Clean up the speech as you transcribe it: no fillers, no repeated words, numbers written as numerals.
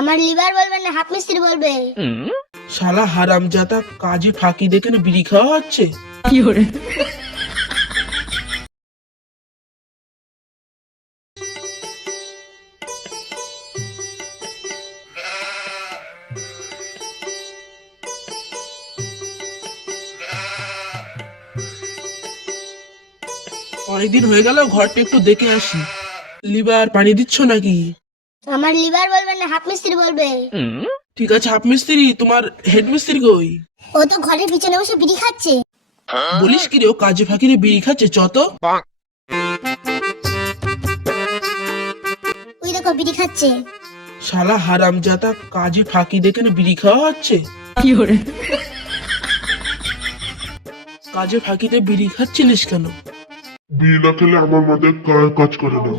আমার লিভার বলবে না হাফ মিস্ত্রি বলবে। শালা হারামজাদা, কাজে ফাঁকি দেখে না বিড়ি খাওয়া হচ্ছে। অনেকদিন হয়ে গেল, ঘরটা একটু দেখে আসি। লিভার পানি দিচ্ছ নাকি? আমার লিভার বলবে না হাফ মিস্ত্রি বলবে। ঠিক আছে হাফ মিস্ত্রি, তোমার হেড মিস্ত্রি কই? ও তো ঘরের পিছনে বসে বিড়ি খাচ্ছে। বলিস কি রে, ও কাজে ফাঁকি রে বিড়ি খাচ্ছে? চত ওই দেখো বিড়ি খাচ্ছে। শালা হারামজাদা, কাজে ফাঁকি দেখে না বিড়ি খাওয়া হচ্ছে। কাজে ফাঁকিতে বিড়ি খাচ্ছিলিস কেন? বিড়ি না খেলে আমার মাথায় কাজ করে না।